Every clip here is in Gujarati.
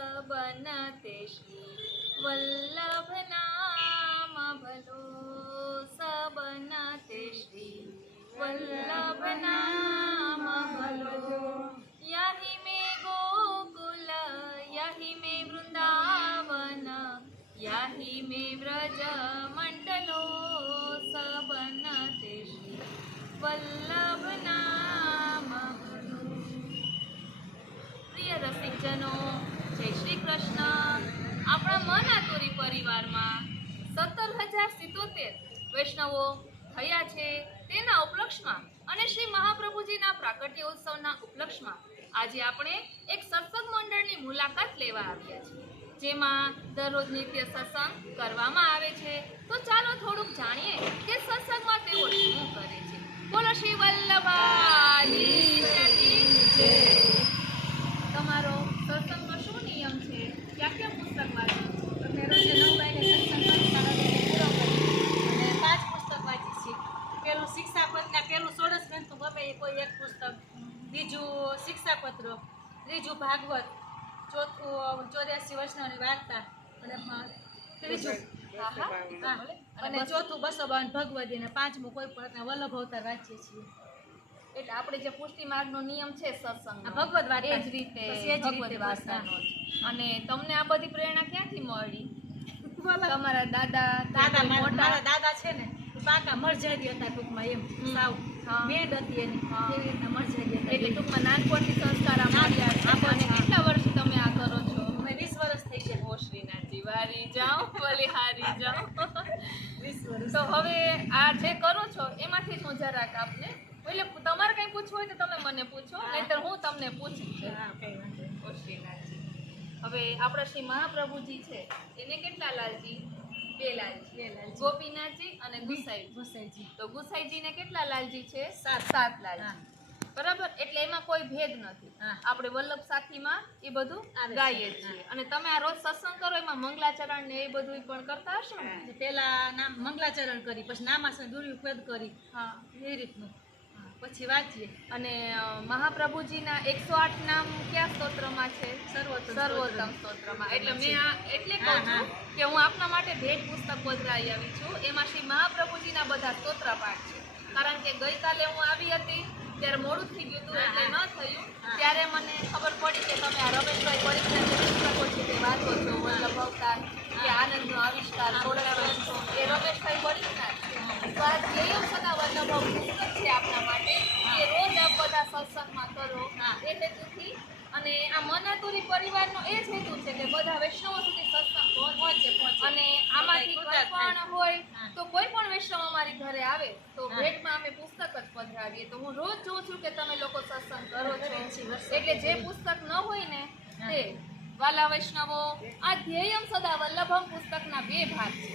सबनते श्री वल्लभ नाम भलो सबनते श्री वल्लभ नाम भलो यही में गोकुल यही में वृंदावन यही में व्रज मंडलो सबनते श्री वल्लभ नाम भलो। प्रिय रसिकजनो, जय श्री कृष्ण। આપણા મન આતુરી પરિવારમાં 17,077 વૈષ્ણવો થયા છે। તેના ઉપલક્ષમાં અને શ્રી મહાપ્રભુજીના પ્રાકટ્ય ઉત્સવના ઉપલક્ષમાં આજે આપણે એક સત્સંગ મંડળની મુલાકાત લેવા આવ્યા છીએ, જેમાં દરરોજ નિત્ય સત્સંગ કરવામાં આવે છે। તો ચાલો થોડુંક જાણીએ કે સત્સંગમાં તેઓ શું કરે છે। બોલો શ્રી વલ્લભાની જય। તમારો સત્સંગનો શું નિયમ છે? ક્યાં ક્યાં પુસ્તક વાંચો છો? અમે રોજે 9 વાગે સત્સંગ કરી પૂરો કરી અને 5 પુસ્તક વાંચી છીએ। પેલું શિક્ષાપત્રના પેલું 16 ગ્રંથનું ગમે એ કોઈ એક પુસ્તક, બીજું શિક્ષાપત્ર, ત્રીજું ભાગવત, ચોથું 84 વૈષ્ણવની વાર્તા અને ત્રીજું અને ચોથું 252 ભગવદી અને પાંચમું કોઈ પણ વલ્લભ અવતાર વાંચીએ છીએ। એટલે આપણે જે પુષ્ટિ માર્ગનો નિયમ છે સત્સંગ ભગવદ વાર્તા એ જ રીતે ભગવદ વાર્તાનો જ। અને તમને આ બધી પ્રેરણા ક્યાંથી મળી? વાર્તા તમારા દાદા દાદા કોઈ મોટા મારા દાદા છે ને પાકા મરજારી હતા ટૂંકમાં, એમ સાવ હા। મેડ હતી એની એવી રીતના મરજારી હતા। એટલે ટૂંકમાં નાનપણથી સંસ્કાર આ મળ્યા છે। અને કેટલા વર્ષથી તમે આ કરો છો? અમે 20 વર્ષ થઈ ગયા। ઓ શ્રીનાથજી, વારી જાઓ બલિહારી જાઓ। 20 વર્ષ। તો હવે આ જે કરો છો એમાંથી જ હું જરાક આપને, એટલે તમારે કંઈ પૂછવું હોય તો તમે મને પૂછો, નહીંતર હું તમને પૂછીશ। હા, કઈ વાંધો નહીં। ઓ શ્રીનાથજી, હવે આપણા શ્રી મહાપ્રભુજી છે એને કેટલા લાલજી? 2 લાલજી, બે લાલજી। ગોપીનાથજી અને ગુસાઈજી। ગુસાઈજી તો ગુસાઈજીને કેટલા લાલજી છે? 7 લાલજી, બરાબર। એટલે એમાં કોઈ ભેદ નથી। હા। આપણે વલ્લભ સાથીમાં એ બધું આવે છે। ગાઈએ છીએ। અને તમે આ રોજ સત્સંગ કરો એમાં મંગલાચરણ ને એ બધું પણ કરતા હશો ને? પેલા નામ મંગલાચરણ કરી, પછી નામાસન દુર્યુપદ કરી, હા। એ રીતનું પછી વાંચીએ। અને મહાપ્રભુજીના 108 નામ કયા સ્તોત્રમાં છે? સર્વોત્તમ સ્તોત્રમાં। એટલે મેં આ એટલે કહું છું કે હું આપના માટે ભેટ પુસ્તક પધરાવી આવી છું। એમાં શ્રી મહાપ્રભુજીના બધા સ્તોત્ર પાઠ છે। કારણ કે ગઈકાલે હું આવી હતી ત્યારે મોડું થઈ ગયું હતું, એટલે ન થયું। ત્યારે મને ખબર પડી કે તમે આ રમેશભાઈ પરીક્ષના જે પુસ્તકો છે તે વાંચો છો, વલ્લભ અવતાર કે આનંદનો આવિષ્કાર છોડ્યા છો, એ રમેશભાઈ પરીક્ષના છે। તો આ ધ્યેય સદા વલ્લભ પુસ્તક છે આપના માટે, કે રોજ આપ બધા સત્સંગમાં કરો એ હેતુથી। અને આ મનાતુરી પરિવારનો એ જ હેતુ છે કે બધા વૈષ્ણવો સુધી સત્સંગ પહોંચે। અને આમાંથી કોઈ પણ હોય તો કોઈ પણ વૈષ્ણવ અમારી ઘરે આવે તો ભેટમાં અમે પુસ્તક જ પધરાવીએ। તો હું રોજ જોઉં છું કે તમે લોકો સત્સંગ કરો છો, એટલે જે પુસ્તક ન હોય ને તે વાલા વૈષ્ણવો, આ ધ્યેયમ સદા વલ્લભમ પુસ્તકના 2 ભાગ છે।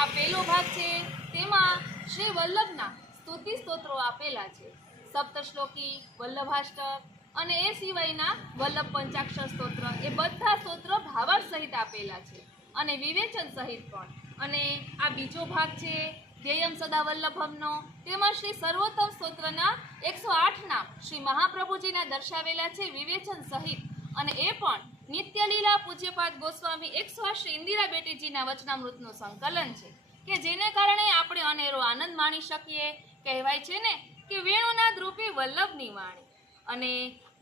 આ પહેલો ભાગ છે તેમાં શ્રી વલ્લભના સ્તુતિ સ્તોત્રો આપેલા છે, સપ્તશ્લોકી, વલ્લભાષ્ટક અને એ સિવાયના વલ્લભ પંચાક્ષર સ્તોત્ર, એ બધા સ્તોત્ર ભાવાર્થ સહિત આપેલા છે અને વિવેચન સહિત પણ। અને આ બીજો ભાગ છે ધ્યેયમ સદા વલ્લભમનો, તેમાં શ્રી સર્વોત્તમ સ્તોત્રના 108 નામ શ્રી મહાપ્રભુજીના દર્શાવેલા છે વિવેચન સહિત। અને એ પણ નિત્યલીલા પૂજ્યપાદ ગોસ્વામી 108 શ્રી ઇન્દિરા બેટીજીના વચનામૃતનું સંકલન છે, કે જેને કારણે આપણે અનેરો આનંદ માણી શકીએ। કહેવાય છે ને કે વેણુનાદ રૂપી વલ્લભની વાણી, અને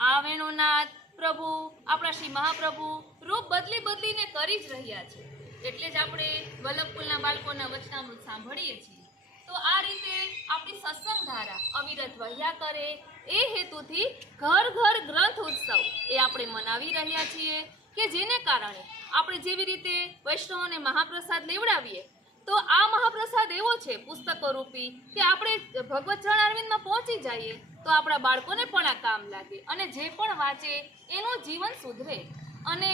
આ વેણુનાદ પ્રભુ આપણા શ્રી મહાપ્રભુ રૂપ બદલીને કરી જ રહ્યા છે। એટલે જ આપણે વલ્લભકુલના બાળકોના વચનામૃત સાંભળીએ છીએ। તો આ રીતે આપણી સત્સંગ ધારા અવિરત વહ્યા કરે એ હેતુથી ઘર ઘર ગ્રંથ ઉત્સવ એ આપણે મનાવી રહ્યા છીએ, કે જેને કારણે આપણે જેવી રીતે વૈષ્ણવોને મહાપ્રસાદ લેવડાવીએ, તો આ મહાપ્રસાદ એવો છે પુસ્તકો રૂપી કે આપણે ભગવત ચરણારવિંદમાં પહોંચી જઈએ તો આપણા બાળકોને પણ આ કામ લાગે, અને જે પણ વાંચે એનું જીવન સુધરે। અને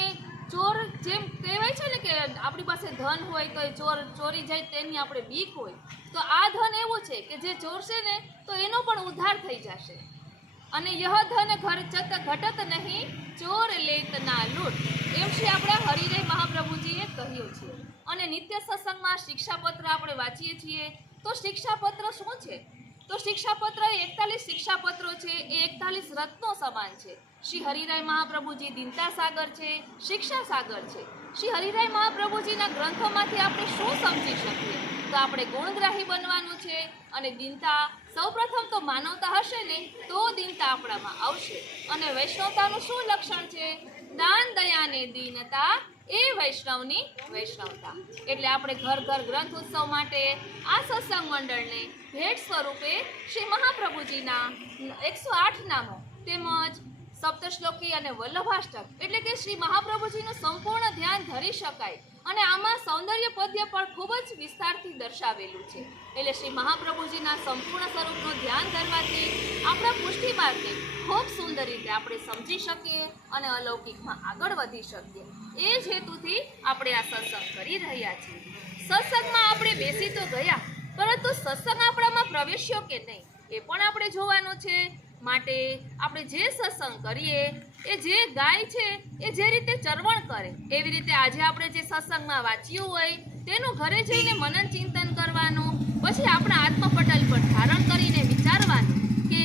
ચોર જેમ કહેવાય છે ને કે આપણી પાસે ધન હોય તો એ ચોરી જાય તેની આપણે બીક હોય, તો આ ધન એવું છે કે જે ચોરશે ને તો એનો પણ ઉદ્ધાર થઈ જશે। અને યહ ધન ઘરચત ઘટત નહીં, ચોર લેત ના લૂંટ, એમ શ્રી આપણા હરિરે મહાપ્રભુજીએ કહ્યું છે। અને નિત્ય સત્સંગમાં શિક્ષાપત્ર આપણે વાંચીએ છીએ, તો શિક્ષાપત્ર શું છે તો શિક્ષાપત્ર એ 41 શિક્ષાપત્રો છે એ 41 રત્નો સમાન છે. શ્રી હરિરાય મહાપ્રભુજી દીનતા સાગર છે, શિક્ષા સાગર છે. શ્રી હરિરાય મહાપ્રભુજીના ગ્રંથોમાંથી આપણે શું સમજી શકીએ? તો આપણે ગુણગ્રાહી બનવાનું છે અને દીનતા સૌપ્રથમ તો માનવતા હશે ને તો દીનતા આપણામાં આવશે. અને વૈષ્ણવતાનું શું લક્ષણ છે? દાન દયા ને દીનતા એ વૈષ્ણવની વૈષ્ણવતા. એટલે આપણે ઘર ઘર ગ્રંથ ઉત્સવ માટે આ સત્સંગ મંડળને ભેટ સ્વરૂપે શ્રી મહાપ્રભુજીના 108 નામો તેમજ સપ્તશ્લોકી અને વલ્લભાષ્ટક એટલે કે શ્રી મહાપ્રભુજીનું સંપૂર્ણ ધ્યાન ધરી શકાય. અને આમાં સૌંદર્ય પદ્ય પણ ખૂબ જ વિસ્તારથી દર્શાવેલું છે. એટલે શ્રી મહાપ્રભુજીના સંપૂર્ણ સ્વરૂપનું ધ્યાન ધરવાથી આપણા પુષ્ટિ માર્ગે ખૂબ સુંદર રીતે આપણે સમજી શકીએ અને અલૌકિકમાં આગળ વધી શકીએ. એ જ હેતુથી આપણે આ સત્સંગ કરી રહ્યા છીએ. સત્સંગમાં આપણે બેસી તો ગયા, પરંતુ સત્સંગ આપણામાં પ્રવેશ્યો કે નહીં એ પણ આપણે જોવાનું છે. માટે આપણે જે સત્સંગ કરીએ એ જે ગાય છે એ જે રીતે ચરવણ કરે એવી રીતે આજે આપણે જે સત્સંગમાં વાંચ્યું હોય તેનું ઘરે જઈને મનન ચિંતન કરવાનું, પછી આપણા આત્મપટલ પર ધારણ કરીને વિચારવાનું કે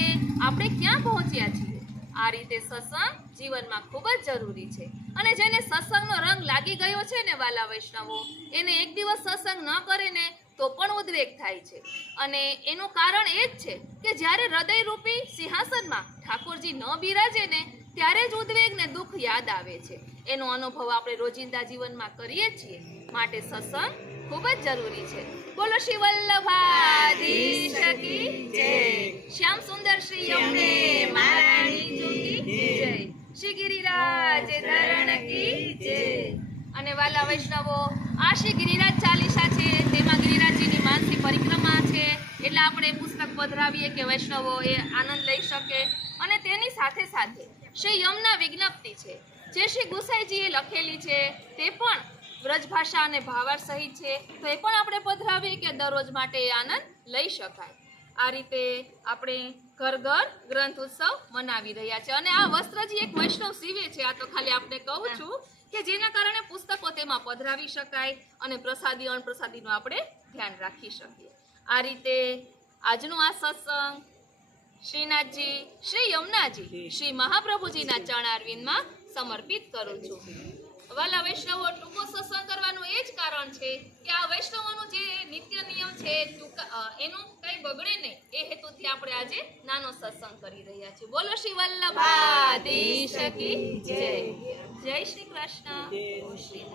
આપણે ક્યાં પહોંચ્યા છીએ. આ રીતે સત્સંગ જીવનમાં ખૂબ જ જરૂરી છે. અને જેને સત્સંગનો રંગ લાગી ગયો છે ને વાલા વૈષ્ણવો, એને એક દિવસ સત્સંગ ન કરે ને તો પણ ઉદ્વેગ થાય છે. અને એનું કારણ એ જ છે કે જ્યારે હૃદયરૂપી સિંહાસનમાં ઠાકોરજી ન બિરાજે ને ત્યારે જ ઉદ્વેગ ને દુઃખ યાદ આવે છે. એનો અનુભવ આપણે રોજિંદા જીવનમાં કરીએ છીએ. માટે સત્સંગ ખૂબ જ જરૂરી છે. બોલો શ્રી વલ્લભાધીશ કી જય. શ્યામ સુંદર શ્રી યમુને મહારાણી કી જય. શ્રી ગિરિરાજ ધરણ કી જય. અને વાલા વૈષ્ણવો, આ શ્રી ગિરિરાજ ચાલીસા છે, તેમાં ગિરિરાજજીની માનસી પરિક્રમા છે. એટલે આપણે પુસ્તક પધરાવીએ કે વૈષ્ણવો એ આનંદ લઈ શકે. અને તેની સાથે સાથે શ્રી યમના વિજ્ઞપ્તિ છે જે શ્રી ગુસાઈજીએ લખેલી છે, તે પણ વ્રજ ભાષા અને ભાવાર્થ સહિત છે. તો એ પણ આપણે પધરાવીએ કે દરરોજ માટે એ આનંદ લઈ શકાય. આ રીતે આપણે ઘર ઘર ગ્રંથ ઉત્સવ મનાવી રહ્યા છે. અને આ વસ્ત્રજી એક વૈષ્ણવ સીવે છે. આ તો ખાલી આપણે કહું છું કે જેના કારણે પુસ્તકો તેમાં પધરાવી શકાય અને પ્રસાદી અણપ્રસાદીનું આપણે ધ્યાન રાખી શકીએ. આ રીતે આજનું આ સત્સંગ શ્રીનાથજી, શ્રી યમુનાજી, શ્રી મહાપ્રભુજીના ચરણારવિંદમાં સમર્પિત કરું છું. વાલા વૈષ્ણવો, ટૂંકો સત્સંગ કરવાનું એ જ કારણ છે કે આ વૈષ્ણવોનું જે નિત્ય નિયમ છે એનું કંઈ બગડે નહીં એ હેતુથી આપણે આજે નાનો સત્સંગ કરી રહ્યા છીએ. બોલો શ્રી વલ્લભાધીશ કી જય. જય શ્રી કૃષ્ણ. શ્રી